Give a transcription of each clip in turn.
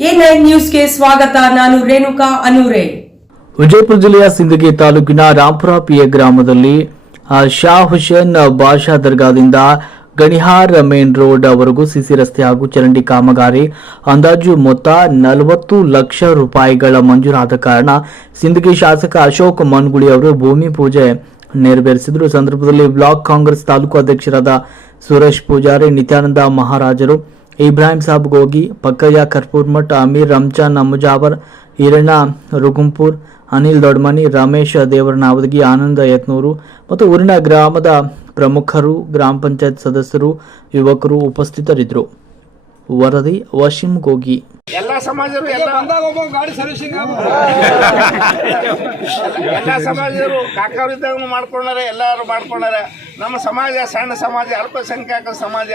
ನ್ಯೂಸ್ಗೆ ಸ್ವಾಗತ, ನಾನು ರೇಣುಕಾ ಅನೂರೆ. ವಿಜಯಪುರ ಜಿಲ್ಲೆಯ ಸಿಂದಗಿ ತಾಲೂಕಿನ ರಾಂಪುರ ಪಿಯ ಗ್ರಾಮದಲ್ಲಿ ಶಾ ಹುಸೇನ್ ಬಾಷಾ ದರ್ಗಾದಿಂದ ಗಣಿಹಾರ್ ಮೇನ್ ರೋಡ್ ವರೆಗೂ ಸಿಸಿ ರಸ್ತೆ ಹಾಗೂ ಚರಂಡಿ ಕಾಮಗಾರಿ, ಅಂದಾಜು ಮೊತ್ತ ನಲವತ್ತು ಲಕ್ಷ ರೂಪಾಯಿಗಳ ಮಂಜೂರಾದ ಕಾರಣ ಸಿಂದಗಿ ಶಾಸಕ ಅಶೋಕ್ ಮನ್ಗುಳಿ ಅವರು ಭೂಮಿ ಪೂಜೆ ನೆರವೇರಿಸಿದರು. ಸಂದರ್ಭದಲ್ಲಿ ಬ್ಲಾಕ್ ಕಾಂಗ್ರೆಸ್ ತಾಲೂಕು ಅಧ್ಯಕ್ಷರಾದ ಸುರೇಶ್ ಪೂಜಾರಿ, ನಿತ್ಯಾನಂದ ಮಹಾರಾಜರು ಇಬ್ರಾಹಿಂ ಸಾಬ್ ಗೋಗಿ ಪಕ್ಕಯ್ಯ ಕರ್ಪೂರ್ ಮಠ್ ಅಮೀರ್ ರಂಜಾನ್ ಅಮುಜಾವರ್ ಹಿರಣ್ಣ ರುಗುಂಪುರ್ ಅನಿಲ್ ದೊಡ್ಮನಿ ರಮೇಶ್ ದೇವರನಾವದಗಿ ಆನಂದ ಯತ್ನೂರು ಮತ್ತು ಊರಿನ ಗ್ರಾಮದ ಪ್ರಮುಖರು ಗ್ರಾಮ ಪಂಚಾಯತ್ ಸದಸ್ಯರು ಯುವಕರು ಉಪಸ್ಥಿತರಿದ್ದರು. ವರದಿ ವಶಿಮ್ ಗೋಗಿ. ಎಲ್ಲ ಸಮಾಜರು ಎಲ್ಲ ಬಂದಾಗ ಒಬ್ಬ ಗಾಡಿ ಸರ್ವಿಸಿಂಗ್ ಎಲ್ಲ ಸಮಾಜರು ಕಾಕವರಿದ್ದಾಗ ಮಾಡ್ಕೊಂಡಾರೆ ಎಲ್ಲಾರು ಮಾಡ್ಕೊಂಡಾರ. ನಮ್ಮ ಸಮಾಜ, ಸಣ್ಣ ಸಮಾಜ, ಅಲ್ಪಸಂಖ್ಯಾತ ಸಮಾಜ,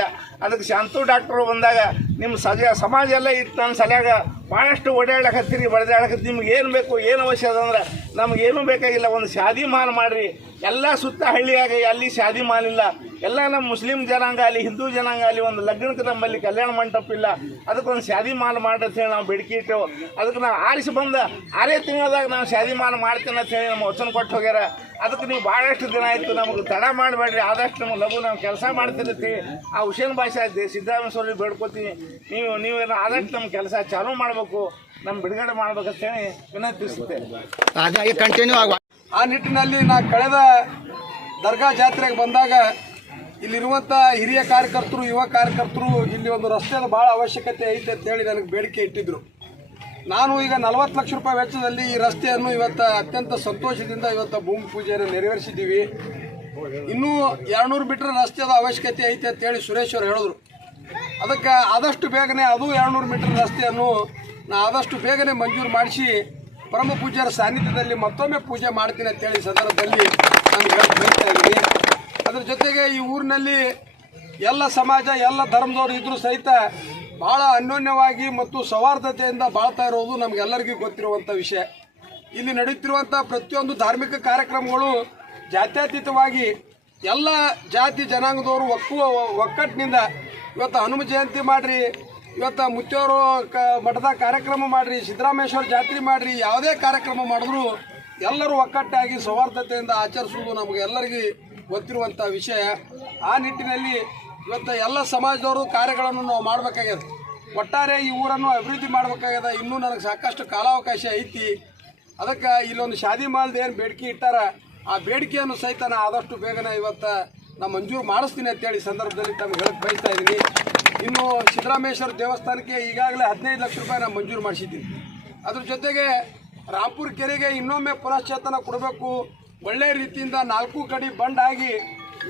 ಅದಕ್ಕೆ ಶಾಂತು ಡಾಕ್ಟ್ರು ಬಂದಾಗ ನಿಮ್ಮ ಸಜ, ಸಮಾಜ ಎಲ್ಲ ಇತ್ತು ನನ್ನ ಸಲ್ಯಾಗ. ಭಾಳಷ್ಟು ಓಡಾಡಕತ್ತೀರಿ ಬಡದಾಡಕತ್ತಿ ನಿಮ್ಗೆ ಏನು ಬೇಕು, ಏನು ಅವಶ್ಯ ಅದಂದ್ರೆ ನಮಗೇನು ಬೇಕಾಗಿಲ್ಲ, ಒಂದು ಶಾದಿ ಮಾಲ್ ಮಾಡ್ರಿ. ಎಲ್ಲ ಸುತ್ತ ಹಳ್ಳಿಯಾಗ ಅಲ್ಲಿ ಶಾದಿ ಮಾಲಿಲ್ಲ ಎಲ್ಲ ನಮ್ಮ ಮುಸ್ಲಿಂ ಜನಾಂಗ ಅಲ್ಲಿ, ಹಿಂದೂ ಜನಾಂಗ ಅಲ್ಲಿ ಒಂದು ಲಗ್ನಕ್ಕೆ ನಮ್ಮಲ್ಲಿ ಕಲ್ಯಾಣ ಮಂಟಪ ಇಲ್ಲ. ಅದಕ್ಕೊಂದು ಶಾದಿ ಮಾಲ್ ಹೇಳಿ ನಾವು ಬೇಡಿಕೆ ಇಟ್ಟೆವು. ಅದಕ್ಕೆ ನಾವು ಆರಿಸಿ ಬಂದ ಆರೇ ತಿಂಗಳದಾಗ ನಾವು ಶಾದಿ ಮಾಲ್ ಮಾಡ್ತೇನೆ ಅಂತ ಹೇಳಿ ನಮ್ಮ ವಚನ ಕೊಟ್ಟು ಹೋಗ್ಯಾರ. ಅದಕ್ಕೆ ನೀವು ಭಾಳಷ್ಟು ದಿನ ಆಯಿತು, ನಮಗೆ ತಡ ಮಾಡಬೇಡ್ರಿ, ಆದಷ್ಟು ನಮ್ಮ ಲಘು ನಾವು ಕೆಲಸ ಮಾಡ್ತಿರ್ತೀವಿ ಆ ಹುಷೇನ್ ಭಾಷೆ ಸಿದ್ದರಾಮಯ್ಯ ಸ್ವಾಮಿ ಬೇಡ್ಕೋತೀವಿ ನೀವು ನೀವೇನು ಆದಷ್ಟು ನಮ್ಮ ಕೆಲಸ ಚಾಲೂ ಮಾಡಬೇಕು ನಮ್ಮ ಬಿಡುಗಡೆ ಮಾಡ್ಬೇಕಂತ ಹೇಳಿ ವಿನಂತಿಸುತ್ತೇನೆ. ಕಂಟಿನ್ಯೂ ಆಗ ಆ ನಿಟ್ಟಿನಲ್ಲಿ ನಾ ಕಳೆದ ದರ್ಗಾ ಜಾತ್ರೆಗೆ ಬಂದಾಗ ಇಲ್ಲಿರುವಂಥ ಹಿರಿಯ ಕಾರ್ಯಕರ್ತರು, ಯುವ ಕಾರ್ಯಕರ್ತರು ಇಲ್ಲಿ ಒಂದು ರಸ್ತೆದ ಭಾಳ ಅವಶ್ಯಕತೆ ಐತೆ ಅಂತ ಹೇಳಿ ನನಗೆ ಬೇಡಿಕೆ ಇಟ್ಟಿದ್ದರು ನಾನು ಈಗ ನಲವತ್ತು ಲಕ್ಷ ರೂಪಾಯಿ ವೆಚ್ಚದಲ್ಲಿ ಈ ರಸ್ತೆಯನ್ನು ಇವತ್ತು ಅತ್ಯಂತ ಸಂತೋಷದಿಂದ ಇವತ್ತು ಭೂಮಿ ಪೂಜೆಯನ್ನು ನೆರವೇರಿಸಿದ್ದೀವಿ. ಇನ್ನೂ ಎರಡ್ನೂರು ಮೀಟ್ರ್ ರಸ್ತೆದ ಅವಶ್ಯಕತೆ ಐತೆ ಅಂತೇಳಿ ಸುರೇಶ್ ಅವರು ಹೇಳಿದ್ರು. ಅದಕ್ಕೆ ಆದಷ್ಟು ಬೇಗನೆ ಅದು ಎರಡ್ನೂರು ಮೀಟರ್ ರಸ್ತೆಯನ್ನು ನಾ ಆದಷ್ಟು ಬೇಗನೆ ಮಂಜೂರು ಮಾಡಿಸಿ ಪರಮ ಪೂಜ್ಯರ ಸಾನ್ನಿಧ್ಯದಲ್ಲಿ ಮತ್ತೊಮ್ಮೆ ಪೂಜೆ ಮಾಡ್ತೀನಿ ಅಂತೇಳಿ ಸಂದರ್ಭದಲ್ಲಿ ನಾನು ಹೇಳ್ತಾ ಇದ್ದೀನಿ. ಅದ್ರ ಜೊತೆಗೆ ಈ ಊರಿನಲ್ಲಿ ಎಲ್ಲ ಸಮಾಜ, ಎಲ್ಲ ಧರ್ಮದವರು ಇದ್ರೂ ಸಹಿತ ಭಾಳ ಅನ್ಯೋನ್ಯವಾಗಿ ಮತ್ತು ಸೌಹಾರ್ದತೆಯಿಂದ ಬಾಳ್ತಾ ಇರೋದು ನಮಗೆಲ್ಲರಿಗೂ ಗೊತ್ತಿರುವಂಥ ವಿಷಯ. ಇಲ್ಲಿ ನಡೆಯುತ್ತಿರುವಂಥ ಪ್ರತಿಯೊಂದು ಧಾರ್ಮಿಕ ಕಾರ್ಯಕ್ರಮಗಳು ಜಾತ್ಯತೀತವಾಗಿ ಎಲ್ಲ ಜಾತಿ ಜನಾಂಗದವರು ಒಕ್ಕು ಒಕ್ಕಟ್ಟಿನಿಂದ ಇವತ್ತು ಹನುಮ ಜಯಂತಿ ಮಾಡ್ರಿ ಇವತ್ತು ಮುತ್ತೆಯವರು ಕ ಮಠದ ಕಾರ್ಯಕ್ರಮ ಮಾಡ್ರಿ, ಸಿದ್ದರಾಮೇಶ್ವರ ಜಾತ್ರೆ ಮಾಡ್ರಿ, ಯಾವುದೇ ಕಾರ್ಯಕ್ರಮ ಮಾಡಿದ್ರು ಎಲ್ಲರೂ ಒಕ್ಕಟ್ಟಾಗಿ ಸೌಹಾರ್ದತೆಯಿಂದ ಆಚರಿಸುವುದು ನಮಗೆ ಎಲ್ಲರಿಗೂ ಗೊತ್ತಿರುವಂಥ ವಿಷಯ. ಆ ನಿಟ್ಟಿನಲ್ಲಿ ಇವತ್ತು ಎಲ್ಲ ಸಮಾಜದವರು ಕಾರ್ಯಗಳನ್ನು ನಾವು ಮಾಡಬೇಕಾಗ್ಯದ. ಒಟ್ಟಾರೆ ಈ ಊರನ್ನು ಅಭಿವೃದ್ಧಿ ಮಾಡಬೇಕಾಗ್ಯದ. ಇನ್ನೂ ನನಗೆ ಸಾಕಷ್ಟು ಕಾಲಾವಕಾಶ ಐತಿ. ಅದಕ್ಕೆ ಇಲ್ಲೊಂದು ಶಾದಿ ಮಾಲ್ದ ಏನು ಬೇಡಿಕೆ ಇಟ್ಟಾರ, ಆ ಬೇಡಿಕೆಯನ್ನು ಸಹಿತ ನಾ ಆದಷ್ಟು ಬೇಗನೆ ಇವತ್ತು ನಾ ಮಂಜೂರು ಮಾಡಿಸ್ತೀನಿ ಅಂತೇಳಿ ಸಂದರ್ಭದಲ್ಲಿ ತಮಗೆ ಹೇಳಕ್ಕೆ ಬಯಸ್ತಾ ಇದ್ದೀನಿ. ಇನ್ನು ಸಿದ್ದರಾಮೇಶ್ವರ ದೇವಸ್ಥಾನಕ್ಕೆ ಈಗಾಗಲೇ ಹದಿನೈದು ಲಕ್ಷ ರೂಪಾಯಿ ನಾನು ಮಂಜೂರು ಮಾಡಿಸಿದ್ದೀನಿ. ಅದ್ರ ಜೊತೆಗೆ ರಾಂಪುರ ಕೆರೆಗೆ ಇನ್ನೊಮ್ಮೆ ಪುನಶ್ಚೇತನ ಕೊಡಬೇಕು. ಒಳ್ಳೆಯ ರೀತಿಯಿಂದ ನಾಲ್ಕು ಕಡೆ ಬಂಡಾಗಿ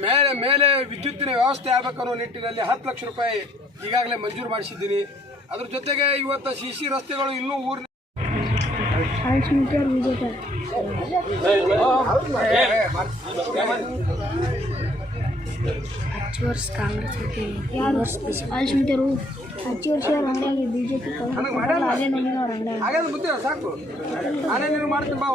ಮೇಲೆ ಮೇಲೆ ವಿದ್ಯುತ್ತಿನ ವ್ಯವಸ್ಥೆ ಆಗಬೇಕು ಅನ್ನೋ ನಿಟ್ಟಿನಲ್ಲಿ ಹತ್ತು ಲಕ್ಷ ರೂಪಾಯಿ ಈಗಾಗಲೇ ಮಂಜೂರು ಮಾಡಿಸಿದ್ದೀನಿ. ಅದ್ರ ಜೊತೆಗೆ ಇವತ್ತು ಸಿ ಸಿ ರಸ್ತೆಗಳು ಇನ್ನೂ ಊರಿನ ಹತ್ತು ವರ್ಷ ಕಾಂಗ್ರೆಸ್ ವರ್ಷ ಬಿಜೆಪಿ. ಹತ್ತು ವರ್ಷ ಬಿ ಜೆ ಪಿ ಅದೇ ನೋಡಿ ಅವ್ರ ಅಂಗಡಿಯಾಗಿ ಸಾಕು. ಅದೇ ನೀನು ಮಾಡ್ತೀನಿ ಬಾ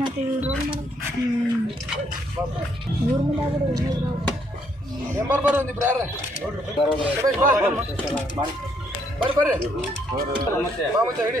ಮತ್ತೆ ಇಲ್ಲಿ ರೋಲ್ ನಂಬರ್ ಬರೋದು ಬರ್ರಿ ಬರ್ರಿ. ಮತ್ತೆ ಹಿಡಿ.